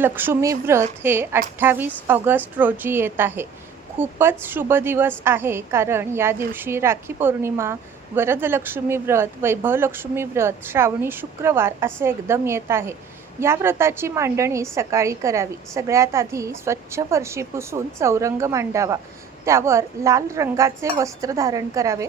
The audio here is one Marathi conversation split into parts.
लक्ष्मी व्रत हे 28 ऑगस्ट रोजी येत आहे. खूपच शुभ दिवस आहे, कारण या दिवशी राखी पौर्णिमा, वरदलक्ष्मी व्रत, वैभवलक्ष्मी व्रत, श्रावणी शुक्रवार असे एकदम येत आहे. या व्रताची मांडणी सकाळी करावी. सगळ्यात आधी स्वच्छ फरशी पुसून चौरंग मांडावा. त्यावर लाल रंगाचे वस्त्र धारण करावे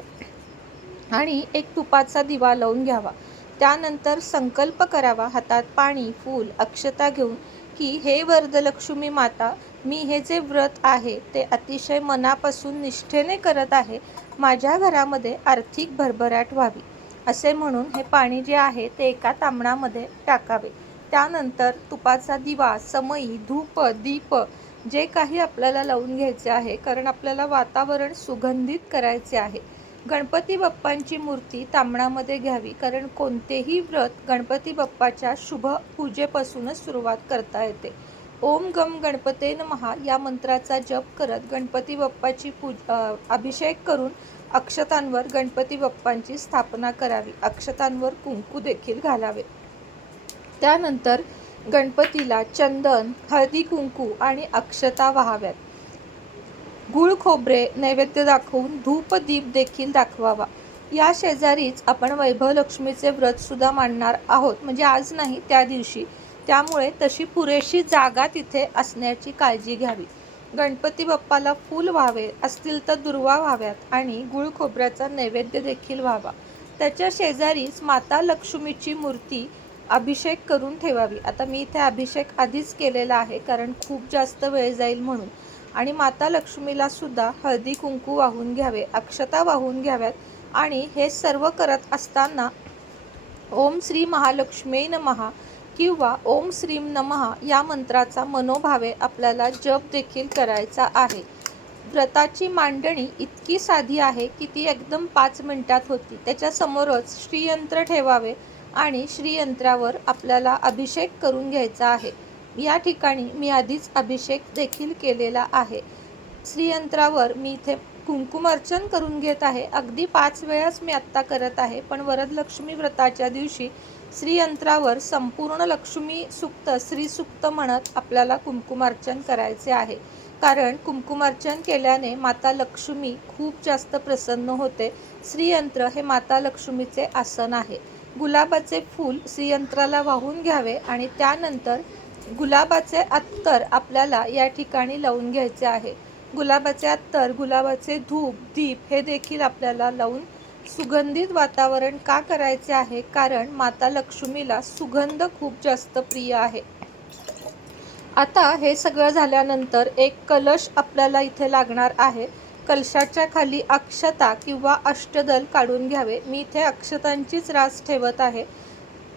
आणि एक तुपाचा दिवा लावून घ्यावा. त्यानंतर संकल्प करावा, हातात पाणी, फूल, अक्षता घेऊन, की हे वरदलक्ष्मी माता, मी हे जे व्रत आहे ते अतिशय मनापासून निष्ठेने करत आहे. माझ्या घरामध्ये आर्थिक भरभराट व्हावी, असे म्हणून हे पाणी जे आहे ते एका तांबणामध्ये टाकावे. त्यानंतर तुपाचा दिवा, समई, धूप, दीप जे काही आपल्याला लावून घ्यायचे आहे, कारण आपल्याला वातावरण सुगंधित करायचे आहे. गणपती बाप्पांची मूर्ती तांबणामध्ये घ्यावी, कारण कोणतेही व्रत गणपती बाप्पाच्या शुभ पूजेपासूनच सुरुवात करता येते. ओम गम गणपते नमः या मंत्राचा जप करत गणपती बाप्पाची अभिषेक करून अक्षतांवर गणपती बाप्पांची स्थापना करावी. अक्षतांवर कुंकू देखील घालावे. त्यानंतर गणपतीला चंदन, हळदी कुंकू आणि अक्षता वाहाव्यात. गुळ खोबरे नैवेद्य दाखवून धूप दीप देखील दाखवावा. या शेजारीच आपण वैभवलक्ष्मीचे व्रतसुद्धा मांडणार आहोत, म्हणजे आज नाही, त्या दिवशी. त्यामुळे तशी पुरेशी जागा तिथे असण्याची काळजी घ्यावी. गणपती बाप्पाला फूल व्हावे, असतील तर दुर्वा व्हाव्यात आणि गुळ खोबऱ्याचा नैवेद्य देखील व्हावा. त्याच्या शेजारीच माता लक्ष्मीची मूर्ती अभिषेक करून ठेवावी. आता मी इथे अभिषेक आधीच केलेला आहे, कारण खूप जास्त वेळ जाईल म्हणून. आणि माता लक्ष्मीला सुद्धा हळदी कुंकू वाहून घ्यावे, अक्षता वाहून घ्याव्यात. आणि हे सर्व करत असताना ओम श्री महालक्ष्मी नमः किंवा ओम श्रीम नमः या मंत्राचा मनोभावे आपल्याला जप देखील करायचा आहे. व्रताची मांडणी इतकी साधी आहे की ती एकदम 5 मिनिटात होती. त्याच्यासमोरच श्रीयंत्र ठेवावे आणि श्रीयंत्रावर आपल्याला अभिषेक करून घ्यायचा आहे. या ठिकाणी मी आधीच अभिषेक देखील केलेला आहे. श्रीयंत्रावर मी इथे कुंकुमार्चन करून घेत आहे. अगदी 5 वेळाच मी आत्ता करत आहे, पण वरदलक्ष्मी व्रताच्या दिवशी श्रीयंत्रावर संपूर्ण लक्ष्मी सुक्त, श्रीसुक्त म्हणत आपल्याला कुंकुमार्चन करायचे आहे. कारण कुंकुमार्चन केल्याने माता लक्ष्मी खूप जास्त प्रसन्न होते. श्रीयंत्र हे माता लक्ष्मीचे आसन आहे. गुलाबाचे फूल श्रीयंत्राला वाहून घ्यावे आणि त्यानंतर गुलाबाचे अत्तर आपल्याला या ठिकाणी लावून घ्यायचे आहे. गुलाबाचे अत्तर, गुलाबाचे धूप, दीप हे देखील आपल्याला लावून सुगंधित वातावरण का करायचे आहे, कारण माता लक्ष्मीला सुगंध खूप जास्त प्रिय आहे. आता हे सगळं झाल्यानंतर एक कलश आपल्याला इथे लागणार आहे. कलशाच्या खाली अक्षता किंवा अष्टदल काढून घ्यावे. मी इथे अक्षतांचीच रास ठेवत आहे.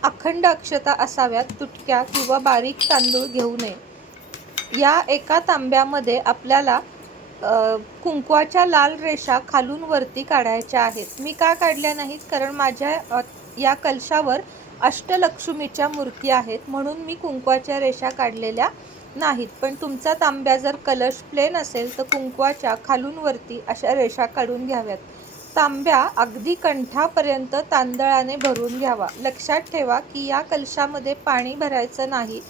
अखंड अक्षता असाव्यात, तुटक्या किंवा बारीक तांदूळ घेऊ नये. या एका तांब्यामध्ये आपल्याला कुंकवाच्या लाल रेषा खालून वरती काढायच्या आहेत. मी का काढल्या नाहीत, कारण माझ्या या कलशावर अष्टलक्ष्मीच्या मूर्ती आहेत, म्हणून मी कुंकवाच्या रेषा काढलेल्या नाहीत. पण तुमचा तांब्या जर कलश प्लेन असेल तर कुंकवाच्या खालून वरती अशा रेषा काढून घ्याव्यात. तांब्या अगदी कंठापर्यंत तांदळाने भरून घ्यावा. लक्षात ठेवा की या कलशामध्ये पाणी भरायचं नाही,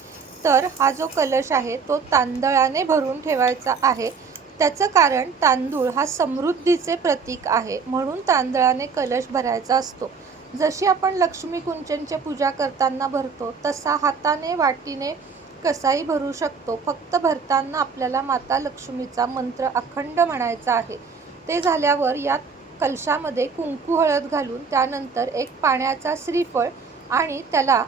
तर हा जो कलश आहे तो तांदळाने भरून ठेवायचा आहे. त्याचं कारण, तांदूळ हा समृद्धीचे प्रतीक आहे, म्हणून तांदळाने कलश भरायचा असतो. जशी आपण लक्ष्मी कुंचनची पूजा करताना भरतो, तसा हाताने, वाटीने कसाही भरू शकतो. फक्त भरताना आपल्याला माता लक्ष्मीचा मंत्र अखंड म्हणायचा आहे. ते झाल्यावर या कलशामध्ये कुंकू हळद घालून त्यानंतर एक पाण्याचा श्रीफळ आणि त्याला,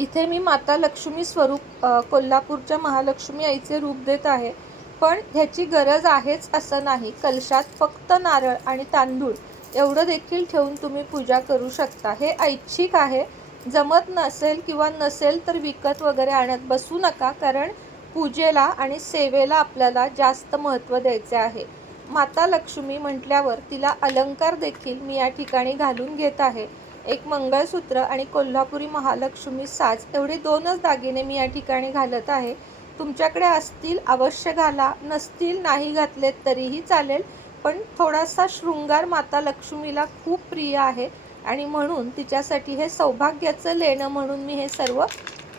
इथे मी माता लक्ष्मी स्वरूप कोल्हापूरच्या महालक्ष्मी आईचे रूप देत आहे, पण ह्याची गरज आहेच असं नाही. कलशात फक्त नारळ आणि तांदूळ एवढं देखील ठेवून तुम्ही पूजा करू शकता. हे ऐच्छिक आहे. जमत नसेल किंवा नसेल तर विकत वगैरे आणत बसू नका, कारण पूजेला आणि सेवेला आपल्याला जास्त महत्त्व द्यायचे आहे. माता लक्ष्मी म्हटल्यावर तिला अलंकार देखील मी या ठिकाणी घालून घेत आहे. एक मंगळसूत्र आणि कोल्हापुरी महालक्ष्मी साज एवढे 2च दागिने मी या ठिकाणी घालत आहे. तुमच्याकडे असतील अवश्य घाला, नसतील नाही घातलेत तरीही चालेल, पण थोडासा शृंगार माता लक्ष्मीला खूप प्रिय आहे आणि म्हणून तिच्यासाठी हे सौभाग्याचं लेणं म्हणून मी हे सर्व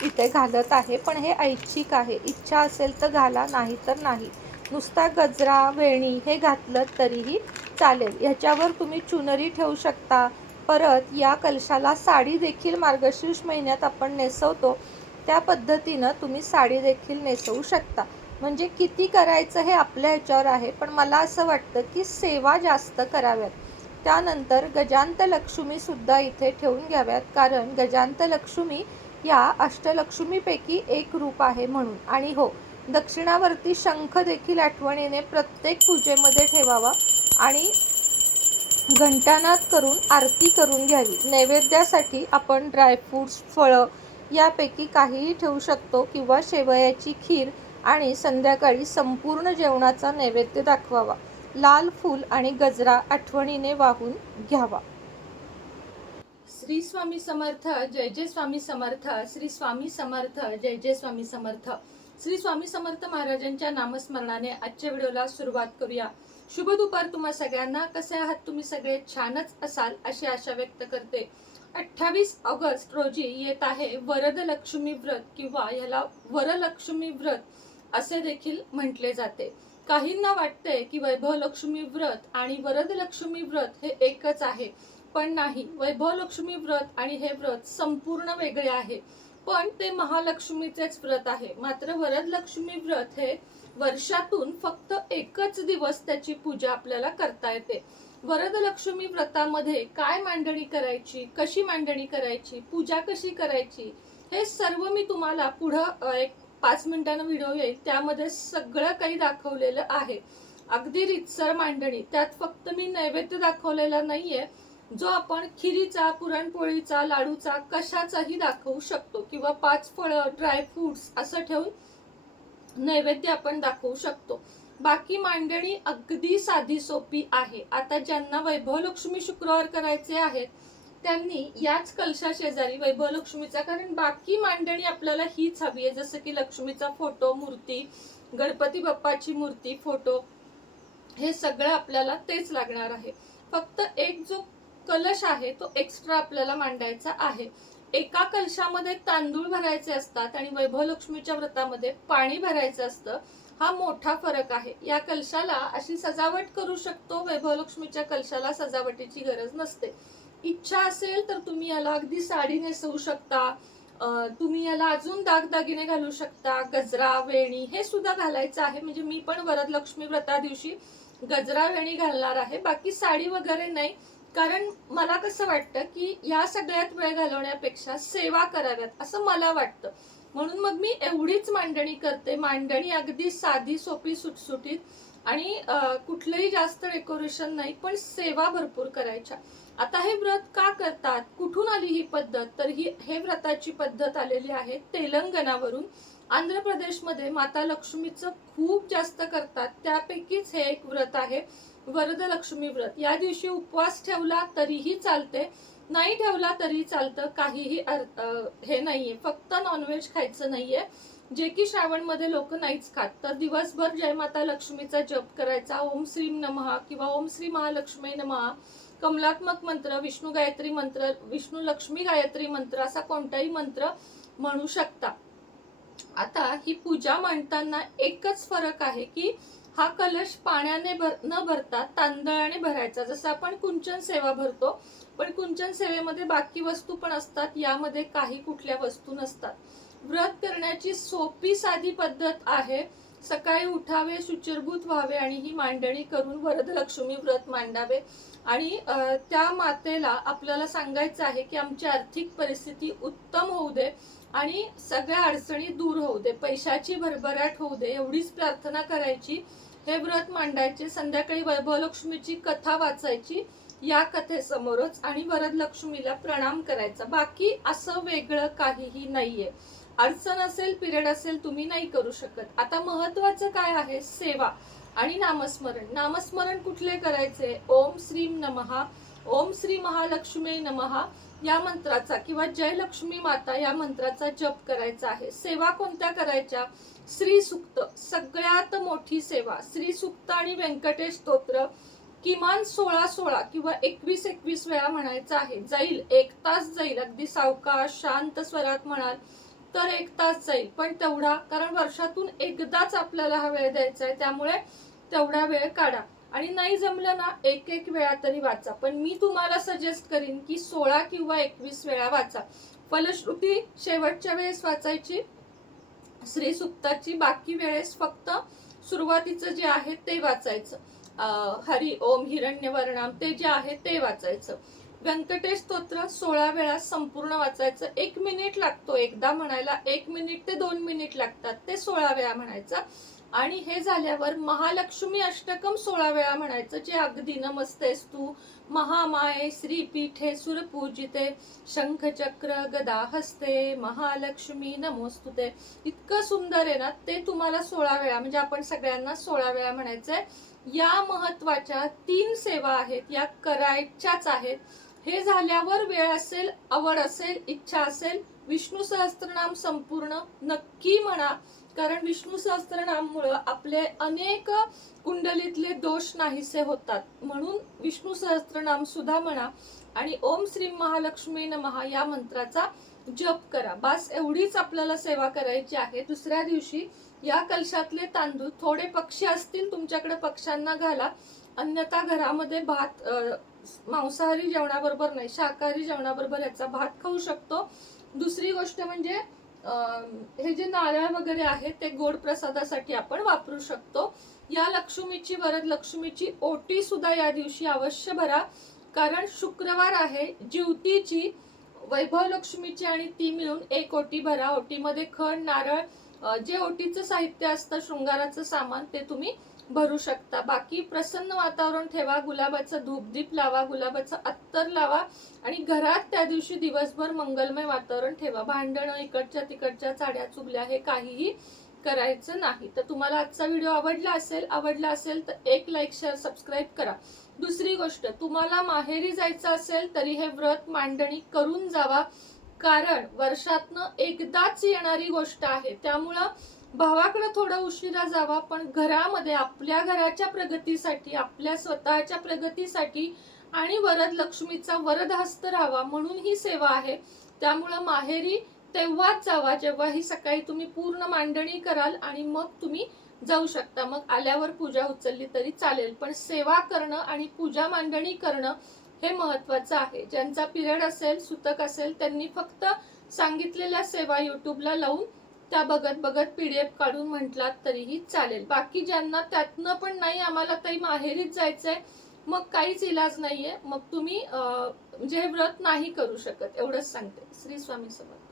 इथे घालत आहे, पण हे ऐच्छिक आहे. इच्छा असेल तर घाला, नाही तर नाही. नुसता गजरा वेणी हे घातलं तरीही चालेल. ह्याच्यावर तुम्ही चुनरी ठेवू शकता. परत या कलशाला साडी देखील मार्गशीर्ष महिन्यात आपण नेसवतो, त्या पद्धतीनं तुम्ही साडी देखील नेसवू शकता. म्हणजे किती करायचं हे आपल्या ह्याच्यावर आहे, पण मला असं वाटतं की सेवा जास्त कराव्यात. त्यानंतर गजांतलक्ष्मीसुद्धा इथे ठेवून घ्याव्यात, कारण गजांतलक्ष्मी या अष्टलक्ष्मीपैकी एक रूप आहे म्हणून. आणि हो, दक्षिणावर्ती शंख देखील आठवणीने प्रत्येक पूजेमध्ये ठेवावा आणि घंटानाद करून आरती करून घ्यावी. नैवेद्यासाठी आपण ड्रायफ्रूट्स, फळं यापैकी काहीही ठेवू शकतो किंवा शेवयाची खीर आणि संध्याकाळी संपूर्ण जेवणाचा नैवेद्य दाखवावा. लाल फूल आणि गजरा आठवणीने वाहून घ्यावा. श्री स्वामी समर्थ. जय जय स्वामी समर्थ. श्री स्वामी समर्थ. जय जय स्वामी समर्थ. श्री स्वामी समर्थ महाराजांच्या नामस्मरणाने आजच्या व्हिडिओला सुरुवात करूया. शुभ दुपार तुम्हा सगळ्यांना. कसे आहात तुम्ही सगळे? छानच असाल अशी आशा व्यक्त करते. 28 ऑगस्ट रोजी येत आहे वरदलक्ष्मी व्रत किंवा याला वरलक्ष्मी व्रत असे देखील म्हटले जाते. काहींना वाटते की वैभवलक्ष्मी व्रत आणि वरदलक्ष्मी व्रत हे एकच आहे, पण नाही. वैभवलक्ष्मी व्रत आणि हे व्रत संपूर्ण वेगळे आहे, पण ते महालक्ष्मीचेच व्रत आहे. मात्र वरदलक्ष्मी व्रत हे वर्षातून फक्त एकच दिवस त्याची पूजा आपल्याला करता येते. वरदलक्ष्मी व्रतामध्ये काय मांडणी करायची, कशी मांडणी करायची, पूजा कशी करायची, हे सर्व मी तुम्हाला पुढं एक 5 मिनिटांना व्हिडिओ येईल, त्यामध्ये सगळं काही दाखवलेलं आहे. अगदी रितसर मांडणी. त्यात फक्त मी नैवेद्य दाखवलेला नाहीये, जो आपण खिरीचा, पुरणपोळीचा, लाडूचा, कशाचाही दाखवू शकतो किंवा 5 फळं, ड्रायफ्रुट्स असं ठेवून नैवेद्य आपण दाखवू शकतो. बाकी मांडणी अगदी साधी सोपी आहे. आता ज्यांना वैभवलक्ष्मी शुक्रवार करायचे आहेत त्यांनी याच कलशा शेजारी वैभवलक्ष्मीचा, कारण बाकी मांडणी आपल्याला हीच हवी आहे, जसं की लक्ष्मीचा फोटो, मूर्ती, गणपती बाप्पाची मूर्ती, फोटो, हे सगळं आपल्याला तेच लागणार आहे. फक्त एक जो कलश आहे तो एक्स्ट्रा आपल्याला मांडायचा आहे. एका कलशामध्ये तांदूळ भरायचे असतात आणि वैभवलक्ष्मीच्या व्रतामध्ये पाणी भरायचं असतं. हा मोठा फरक आहे. या कलशाला अशी सजावट करू शकतो, वैभवलक्ष्मीच्या कलशाला सजावटीची गरज नसते. इच्छा असेल तर तुम्ही याला अगदी साडी नेसवू शकता. तुम्ही याला अजून दागदागिने घालू शकता. गजरा, वेणी हे सुद्धा घालायचं आहे. म्हणजे मी पण वरदलक्ष्मी व्रता दिवशी गजरा वेणी घालणार आहे, बाकी साडी वगैरे नाही. कारण मला कसं वाटतं की या सगळ्यात वेळ घालवण्यापेक्षा सेवा कराव्यात असं मला वाटतं. म्हणून मग मी एवढीच मांडणी करते. मांडणी अगदी साधी सोपी सुटसुटीत आणि कुठलंही जास्त डेकोरेशन नाही, पण सेवा भरपूर करायच्या. आता हे व्रत का करतात, कुठून आली ही पद्धत? तर हे व्रताची पद्धत आलेली आहे तेलंगणावरून. आंध्र प्रदेशमध्ये माता लक्ष्मीचं खूप जास्त करतात, त्यापैकीच हे एक व्रत आहे वरदलक्ष्मी व्रत. या दिवशी उपवास ठेवला तरीही चालते, नाही ठेवला तरी चालतं, काहीही हे नाहीये. फक्त नॉनव्हेज खायचं नाहीये, जे की श्रावण मध्ये लोक नाहीच खात. तर दिवसभर जय माता लक्ष्मीचा जप करायचा. ओम श्रीम नमः किंवा ओम श्री महालक्ष्मी नमः, कमलात्मक मंत्र, विष्णू गायत्री मंत्र, विष्णू लक्ष्मी गायत्री मंत्र, असा कोणताही मंत्र म्हणू शकता. आता ही पूजा मांडताना एकच फरक आहे की हा कलश पाण्याने न भरता तांदळाने भरायचा. जसं आपण कुंचन सेवा भरतो, पण कुंचन सेवेमध्ये बाकी वस्तू पण असतात, यामध्ये काही कुठल्या वस्तू नसतात. व्रत करण्याची सोपी साधी पद्धत आहे. सकाळी उठावे, शुचिर्भूत व्हावे आणि ही मांडणी करून वरदलक्ष्मी व्रत मांडावे. आणि त्या मातेला आपल्याला सांगायचं आहे की आमची आर्थिक परिस्थिती उत्तम होऊ दे आणि सगळ्या अडचणी दूर होऊ दे, पैशाची भरभराट होऊ दे, एवढीच प्रार्थना करायची. हे व्रत मांडायचे. संध्याकाळी वैभवलक्ष्मीची कथा वाचायची या कथेसमोरच आणि वरदलक्ष्मीला प्रणाम करायचा. बाकी असं वेगळं काहीही नाहीये. अडचण असेल, पिरियड असेल, तुम्ही नाही करू शकत. आता महत्वाचं काय आहे? सेवा आणि नामस्मरण. नामस्मरण कुठले करायचे? ओम श्रीम नमः, ओम श्री महालक्ष्मी नमः या मंत्राचा किंवा जय लक्ष्मी माता या मंत्राचा जप करायचा आहे. सेवा कोणत्या करायच्या? श्री सुक्त, सगळ्यात मोठी सेवा. श्री सुक्त आणि व्यंकटेश स्तोत्र किमान 16 किंवा 21 वेळा म्हणायचं आहे. जाईल 1 तास जाईल. अगदी सावकाश शांत स्वरात म्हणाल तर 1 तास जाईल, पण तेवढा, कारण वर्षातून एकदाच आपल्याला हा वेळ द्यायचा आहे, त्यामुळे तेवढा वेळ काढा. आणि नाही जमलं ना, एक वेळा तरी वाचा. पण मी तुम्हाला सजेस्ट करीन की 16 किंवा 21 वेळा वाचा. फलश्रुती शेवटच्या वेळेस वाचायची, श्री सुक्ताची बाकी वेळेस फक्त सुरुवातीचं जे आहे ते वाचायचं. हरी ओम हिरण्यवर्णाम ते जे आहे ते वाचायचं. व्यंकटेश स्तोत्र 16 वेळा संपूर्ण वाचायचं. 1 मिनिट लागतो एकदा म्हणायला, 1 मिनिट ते 2 मिनिट लागतात, ते 16 वेळा म्हणायचं. आणि हे झाल्यावर महालक्ष्मी अष्टकम 16 वेळा म्हणायचं, जे अगदी नमस्तेस्तु महामाये श्रीपीठे सुरपूजिते शंखचक्र गदा हस्ते महालक्ष्मी नमोस्तुते, इतकं सुंदर आहे ना ते. तुम्हाला 16 वेळा, म्हणजे आपण सगळ्यांना 16 वेळा म्हणायचंय. या महत्वाच्या 3 सेवा आहेत, या करायच्याच आहेत. हे झाल्यावर वेळ असेल, आवड असेल, इच्छा असेल, विष्णू सहस्त्रनाम संपूर्ण नक्की म्हणा, कारण विष्णू सहस्त्रनाममुळे आपले अनेक कुंडलीतले दोष नाहीसे होतात. म्हणून विष्णू सहस्त्रनाम सुद्धा म्हणा आणि ओम श्री महालक्ष्मी नमः या मंत्राचा जप करा. बस एवढीच आपल्याला सेवा करायची आहे. दुसऱ्या दिवशी या कलशातले तांदूळ, थोडे पक्षी असतील तुमच्याकडे पक्ष्यांना घाला, अन्यथा घरामध्ये भात, मांसाहारी जेवणाबरोबर नाही, शाकाहारी जेवणाबरोबर याचा भात खाऊ शकतो. दुसरी गोष्ट म्हणजे हे जे नारळ वगैरे आहे ते गोड प्रसादासाठी आपण वापरू शकतो. या लक्ष्मीची, वरद लक्ष्मीची ओटी सुद्धा या दिवशी अवश्य भरा, कारण शुक्रवार आहे. ज्योतीची, वैभव लक्ष्मीची आणि ती मिळून 1 ओटी भरा. ओटीमध्ये खण, नारळ, जे ओटीचं साहित्य असतं, शृंगाराचं सामान, ते तुम्ही भरू शकता. बाकी प्रसन्न वातावरण ठेवा, गुलाबाचं धूपदीप लावा, गुलाबाचं अत्तर लावा आणि घरात त्या दिवशी दिवसभर मंगलमय वातावरण ठेवा. भांडणं, इकडच्या तिकडच्या, चाड्या चुगल्या, हे काहीही करायचं नाही. तर तुम्हाला आजचा व्हिडिओ आवडला असेल तर 1 लाईक, शेअर, सबस्क्राईब करा. दुसरी गोष्ट, तुम्हाला माहेरी जायचं असेल तरी हे व्रत मांडणी करून जावा, कारण वर्षातनं एकदाच येणारी गोष्ट आहे. त्यामुळं भावाकडे थोडं उशिरा जावा, पण घरामध्ये आपल्या घराच्या प्रगतीसाठी, आपल्या स्वतःच्या प्रगतीसाठी आणि वरद लक्ष्मीचा वरद हस्त राहावा म्हणून ही सेवा आहे. त्यामुळं माहेरी तेव्हाच जावा जेव्हा ही सकाळी तुम्ही पूर्ण मांडणी कराल आणि मग तुम्ही जाऊ शकता. मग आल्यावर पूजा उचलली तरी चालेल, पण सेवा करणं आणि पूजा मांडणी करणं हे महत्वाचं आहे. ज्यांचा पिरियड असेल, सुतक असेल, त्यांनी फक्त सांगितलेल्या सेवा युट्यूबला लावून त्या बघत बघत PDF काढून म्हटलात तरीही चालेल. बाकी ज्यांना त्यातनं पण नाही, आम्हाला ताई माहेरीच जायचंय, मग काहीच इलाज नाहीये, मग तुम्ही म्हणजे हे व्रत नाही करू शकत, एवढंच सांगते. श्री स्वामी समर्थ.